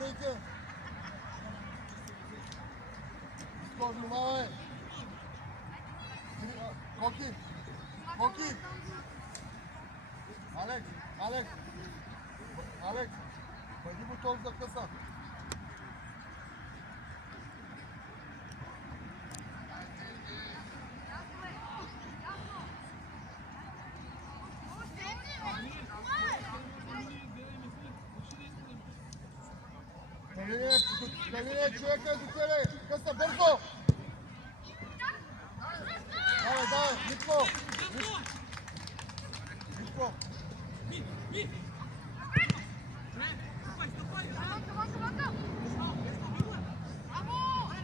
направите. Внимавай. Коки. Коки. Алекс. Бъди готов за къса. Калине, човека до тебе! Къса, бързо! Давай, Митко!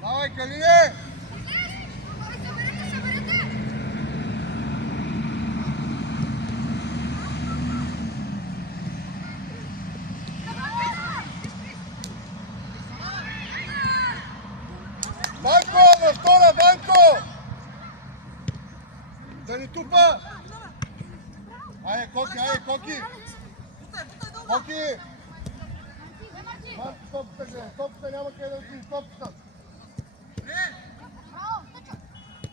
Давай, Калине! Банко, на втора, Банко! Да ни тупа! Айде, Коки! Коки! Марко, топката няма къде да отиде, топката!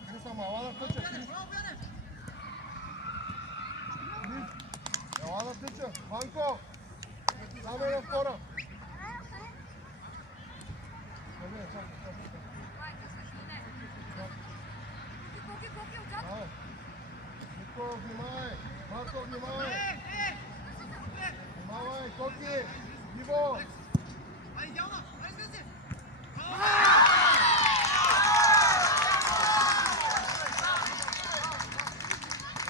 Криса, мала да тъча, Ела да тъча, Банко! Само на втора! Митко, внимавай! Марко, внимавай! Внимавай, Коки! Иво!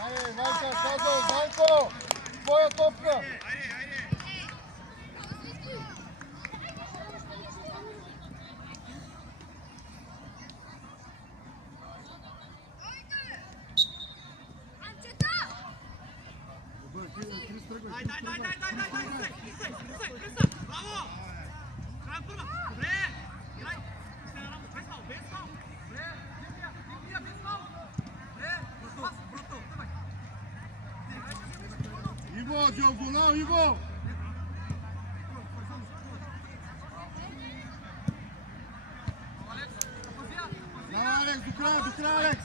Айде, Ванка, казвам, Банко! Твоя топка! Иво, диагонал, Иво! Давай, Алекс, до края, Алекс!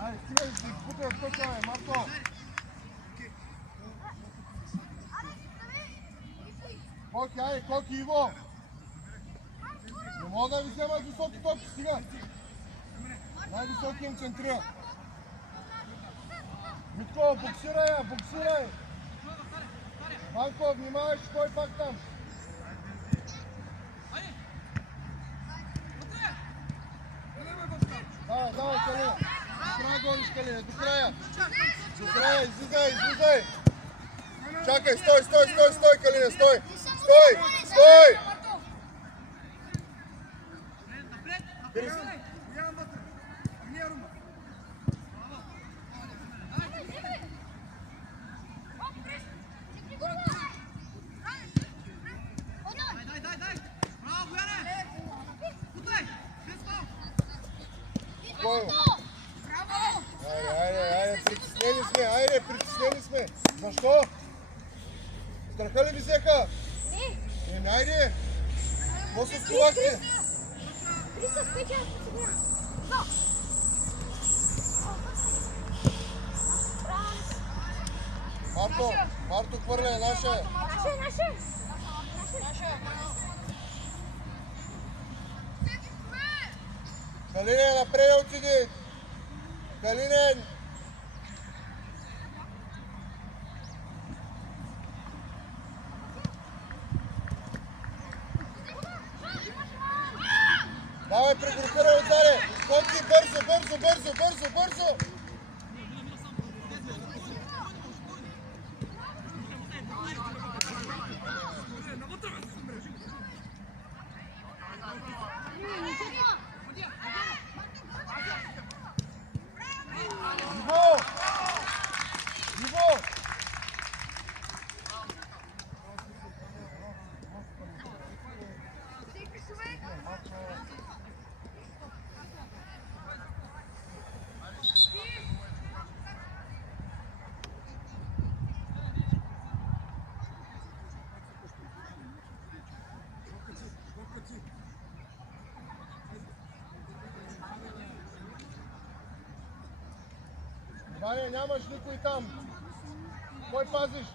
Айде, стига да си бутя от точка, Марко! Коки, айде, Коки, Иво! Не мога да ви вземат високи топки, стига! Най-високи им центрира! Митко, буксирай! Банко, внимавай, че кой пак там! Давай, Калина! До края гониш, Калина, до края! До края, излизай! Чакай, стой, Калина, стой! Айде, притеснени сме! Защо? Страха ли ви взеха? Не. Айде! Какво се сковахте? Марто, хвърля, наша! Калинен, напред отиди! Калинен! Давай, прегрупирай отзаде! Коки, бързо! Иво! Ваня, нямаш никой там. Кой пазиш?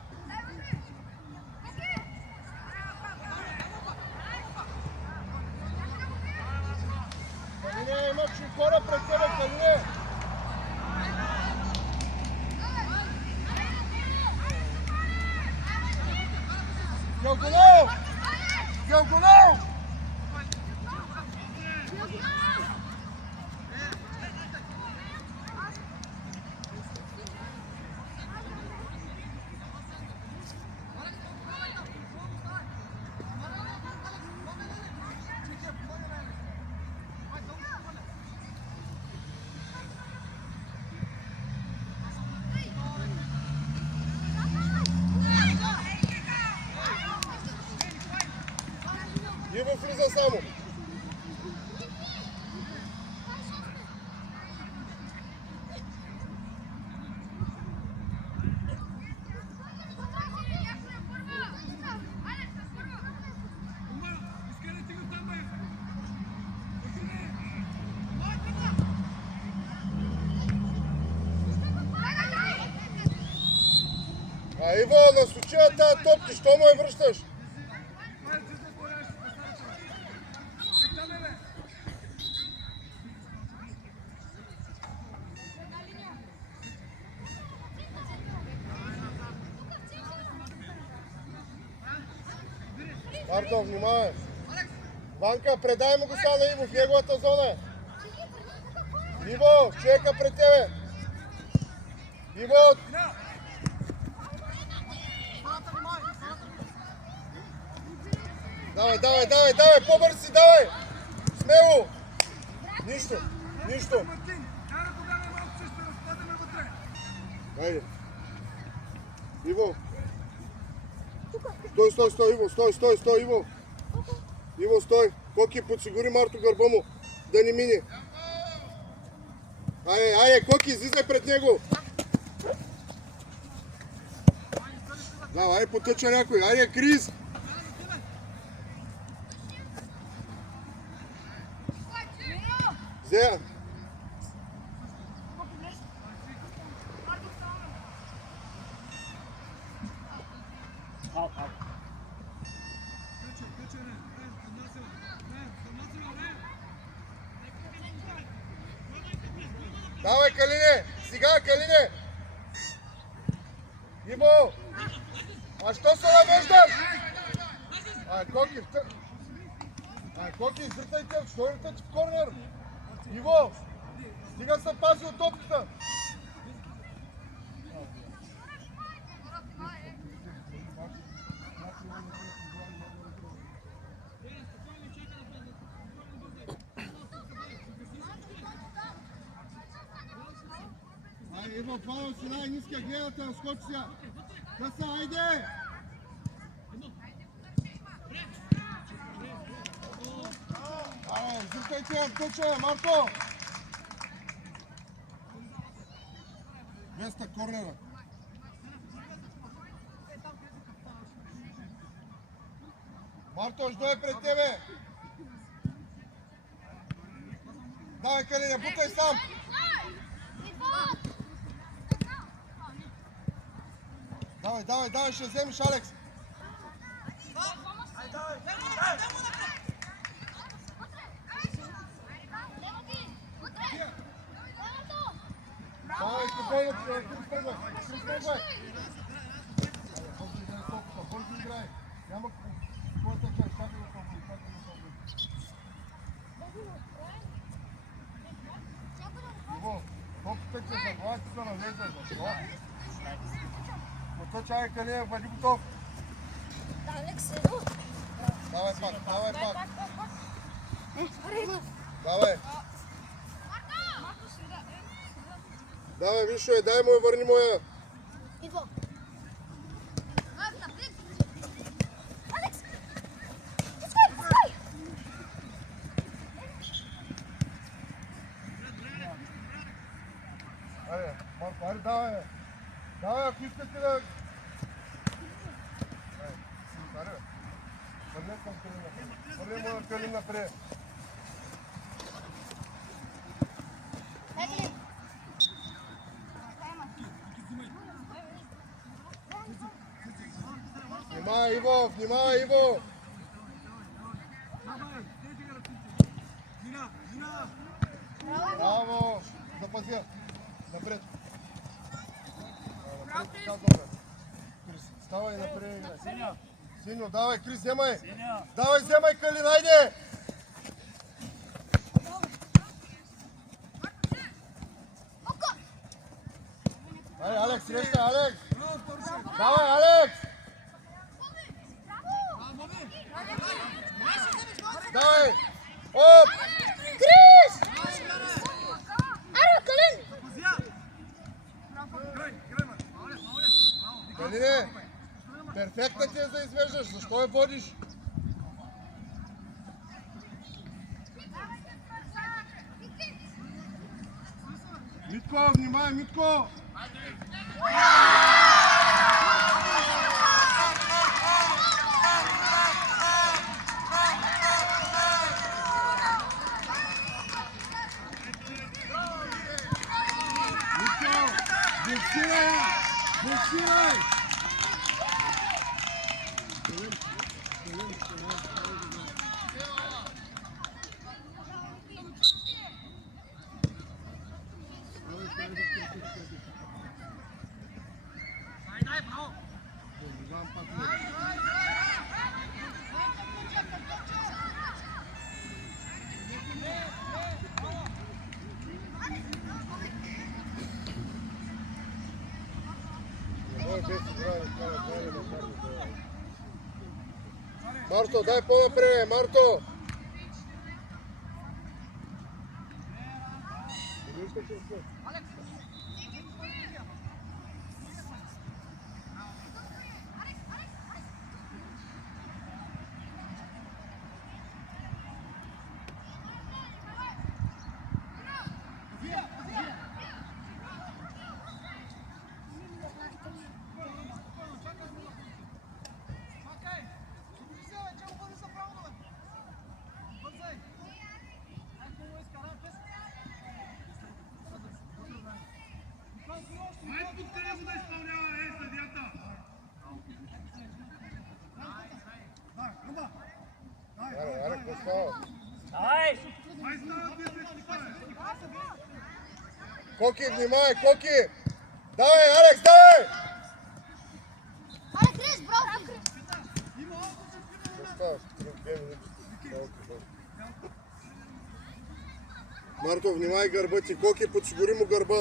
Калине, имаш хора пред тебе, Калине! Георгунов! Георгунов! Иво влиза само. Иво, насочи тази топка, що му я връщаш? Марто, внимавай! Ванка, предай му го сега на Иво в неговата зона! Иво, човека пред тебе! Иво! Давай, давай, давай, давай, по-бърз си, давай! Смело! Нищо, нищо! Хайде! Иво! Стой, стой, стой, Иво, стой, стой, стой, Иво! Иво, стой! Коки, подсигури Марто гърба му, да не мине! Айде, айде, Коки, излизай пред него! Давай, айде, потъча някой, айде, Крис! Зея! Давай, Калине! Сега, Калине! Иво! А що се навеждаш? Коки, Коки, изритайте, що ритате в корнер? Иво! Стига се пази от топката! Иво, хвалям си най-ниския, гледате, скочи сега! Къса, айде! Изритайте, втече, Марко! 200 корнера. Марто, що е пред тебе? Давай, Калине, букай сам! Давай, давай, давай, ще вземеш, Алекс! Давай, спокойно, Крис, тръгвай! Бързо играй! Няма кой тъча, чакай да се Иво, колко тъча за глава, ти се навеждаш, защо? Потъчай, Калине, бъди готов! Давай пак, давай пак! Давай! Давай, Вишо, дай му и върни моя! Иво! Алекс! Пускай, пускай! Айде, Марко, айде, давай! Давай, ако искате да... Върне към Калин напред. Върне му на Калин напред. Внимавай, Иво, внимавай, Иво! Браво! Запази! Напред! Напред, казваме. Крис, ставай напред. Синьо, давай, Крис, вземай! Давай, вземай, Калин, айде! Айде, Алекс, среща, Алекс! Давай, Алекс! Давай! Оп! Крис! Аро, Калин! Калине, перфектна ти е да извеждаш, защо я водиш? Митко, внимай, Митко! Буксирай! Буксирай! Марто, дай по-напред, Марто! Арек, остава. Коки, внимай, Коки! Давай, Алекс, давай! Аре, Крис, браво, Крис! Марто, внимай гърба ти, Коки, подсигури му гърба.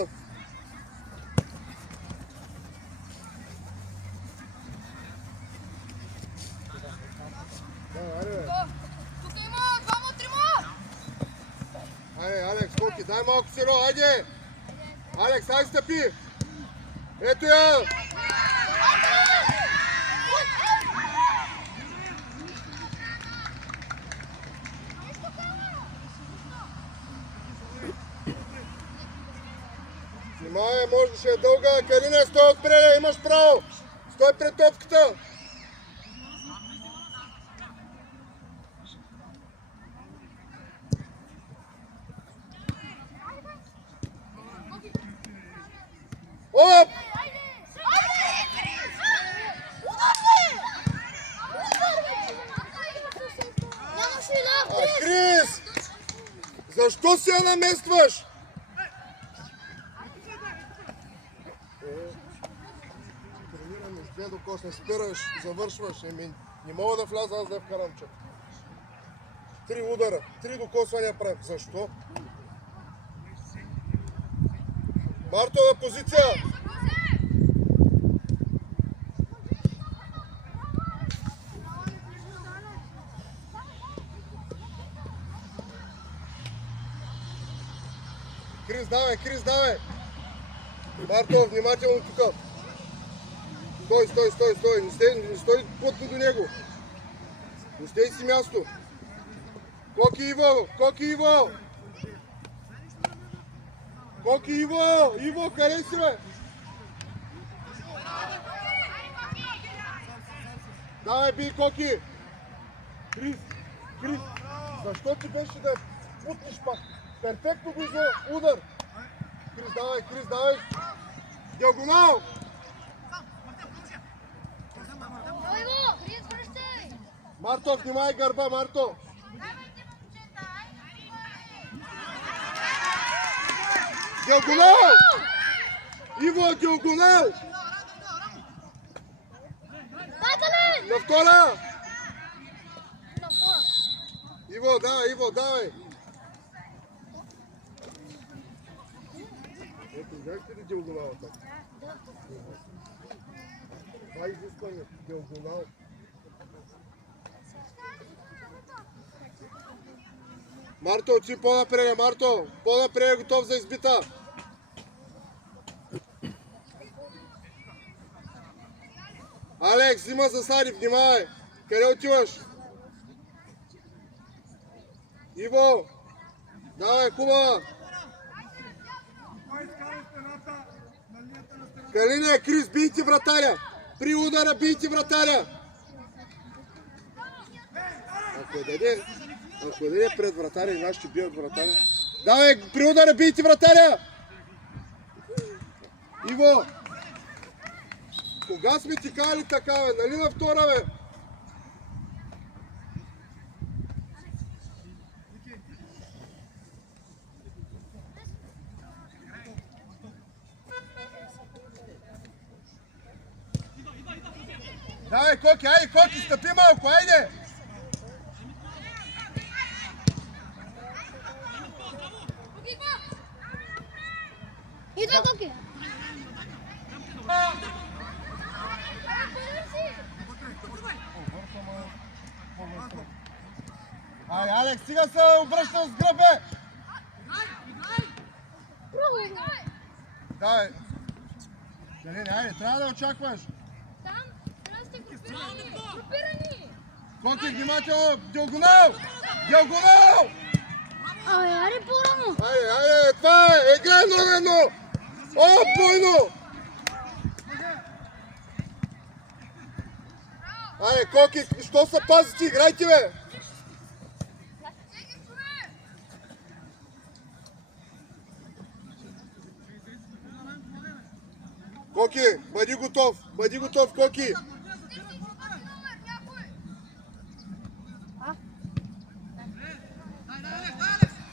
Тук има двама, трима! Айде, Алекс, Коки, дай малко сиро, айде! Алекс, ай стъпи! Ето я! Внимай, може да ще е дълга. Калина, стой отпред, имаш право! Стой пред топката! Оп! Крис! Защо се я наместваш? Тренираме с две докосне, спираш, завършваш. Не мога да вляза аз да вкарам чак. 3 удара, 3 докосвания правим. Защо? Марто на позиция! Крис, давай! Марто, внимателно тук! Стой! Не стой плътно до него! Остей си място! Коки Иво! Иво, къде си, бе? Давай, бий, Коки! Крис! Защо ти беше да путнеш пак? Перфектно близо удар! Крис, давай! Диагонал! Иво! Марто, внимай гърба, Марто! Диагонал! Иво, диагонал! На втора! Иво, давай! Ето, знаете ли диагонал там? Това е изискване, диагонал. Марто, отси по-напред, Марто! По-напред, готов за избита! Алекс, взима засади, внимавай! Къде отиваш? Иво! Давай, хубава! Калиния, Крис, бийте вратаря! При удара бийте вратаря! Ако даде пред вратаря, и нас ще бият вратаря. Давай, при удара бийте вратаря! Иво! Кога сме ти казали така, бе? Нали на втора, бе? Давай, Коки, айде, Коки, стъпи малко, айде! Идва, Коки! Айде, Алекс, стига се обръща с гръб, бе! Давай! Калини, айде, трябва да очакваш! Там, трябва да сте групирани! Коки, внимателно! Диагонал! Диагонал! Аре, по-рано! Айде, това е! Играй много едно! О, бойно! Айде, Коки, що се пазите? Играйте, бе! Коки, бъди готов, Коки!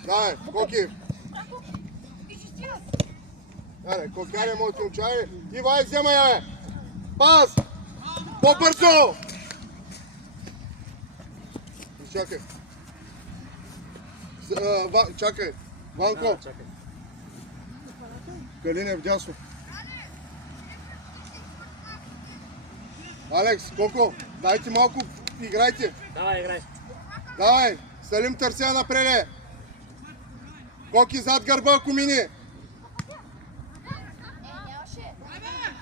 Давай, Коки! Аре, Коки, аре, моите момче, аре! Ти вай, вземай, бе! Пас! По-бързо! Чакай. Чакай. Ванко. Калиня вдясно. Алекс, Коко, дайте малко, играйте. Давай, играй. Давай, Салим търся напред. Коки зад гърба, ако мине.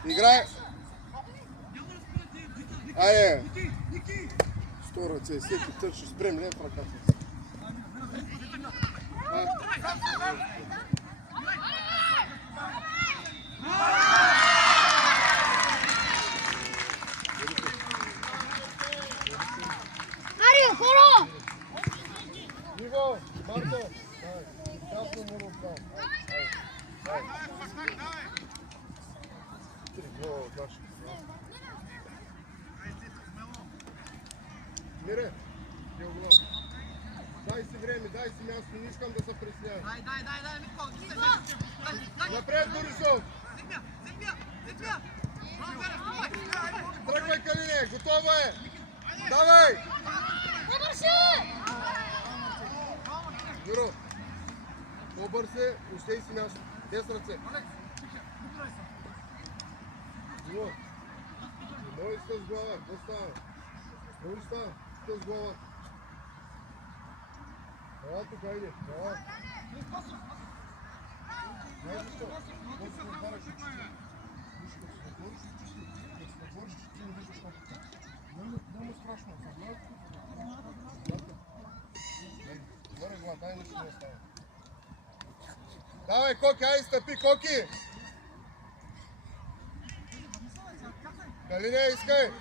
Играй. Айде. Сто ръце, всеки търши, спрем лев ръката. Аре, хоро! Иво, Марто, ясно му рукам. Мире, диагонал. Дай си време, дай си място, не искам да се преснявам. Дай, Митко. Напред, Борисов! Тръгвай, Калине, готово е! Давай! Миро, по-бърз е, остави си място. 10 ръце. Миро, моли с глава, какво става? Моли става, с глава. Ела тук, айде, ела. Знаеш защо? Когато се отваряш очите, виж като се отвориш очите, като се отвориш очите, не виждаш топката. Много страшно, съгласен? Горе глава, дай нищо не става. Давай, Коки, айде стъпи, Коки! Калине, искай!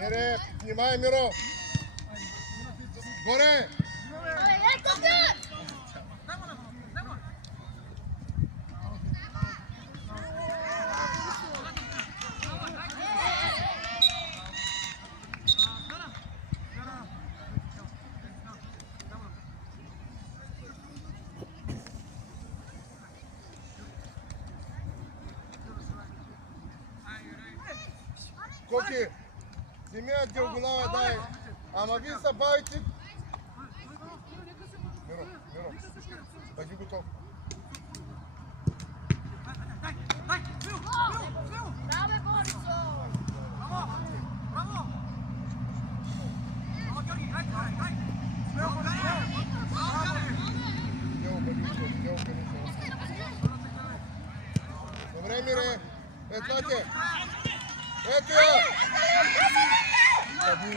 Мире, внимай, Миро! Горе! Коки, вземи я диагонала, дай. Ама вие се бавите. Миро, бъди готов. Браво, Борисо! Добре, Мире. Ето. Ето я! Пади.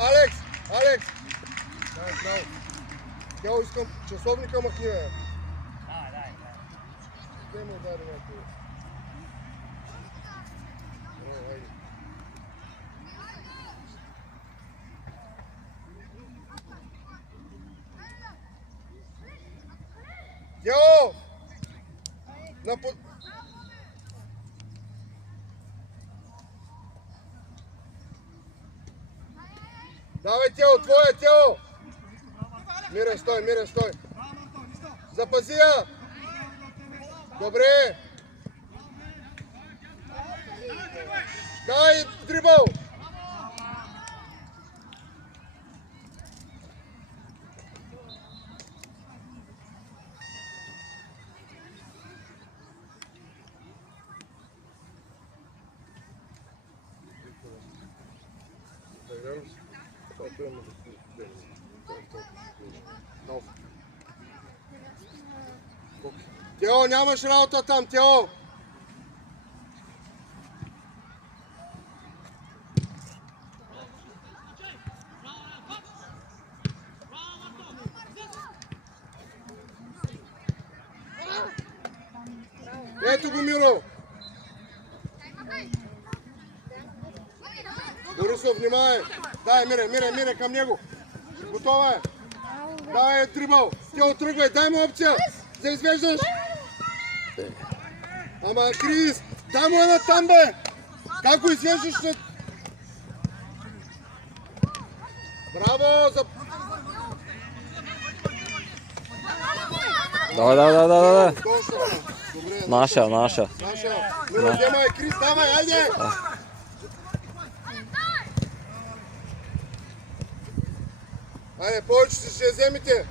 Алекс! Дай, браво. Тяло искам часовника махни, бе. Дай му удари някой. Браво, хайде. Тяло! Давай, Тяло, твое Тяло! Мире, стой! Запази я! Добре! Дай дрибъл! Тео, нямаш работа там, Тео! Ето го, Миро! Борисов, внимай! Дай, Мире, към него! Готова е! Давай, трибъл! Тео, тръгвай, дай му опция! За извеждаш! Ама, Крис, дай му една там, бе! Как го извеждаш? Браво! Давай. Добре, Наша. Миро, вземай, Крис, давай, айде! Айде, повече ще вземете!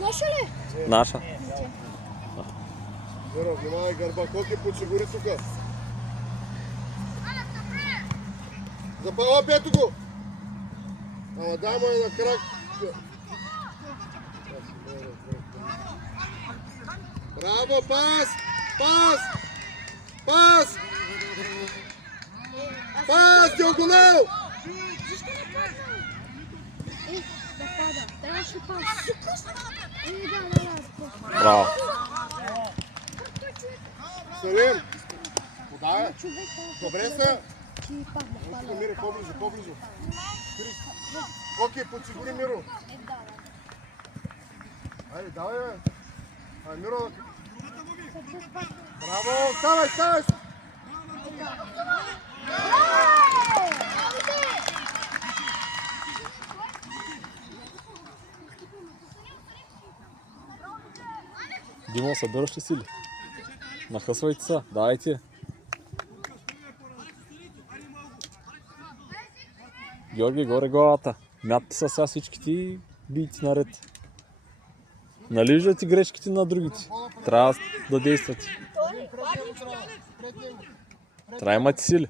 Наша ли? Наша. Миро, внимавай гърба, Коки подсигури тука. Запала, пето го! Ама дай му е на крак. Браво, пас! Пас, диагонал! Да пада. Трябваше пас. Да. Браво. Салим! Подай! Добре са! Ти падна. Мире, по-близо. Окей, подсигури Миро. Айде, давай, бе. Айде, Миро. Браво! Ставай! Димо, събираш ли сили? Нахъсвайте се, давайте. Георги, горе главата. Мятате са сега всичките и бийте наред. Нали виждате грешките на другите? Трябва да действате. Трябва да имате сили.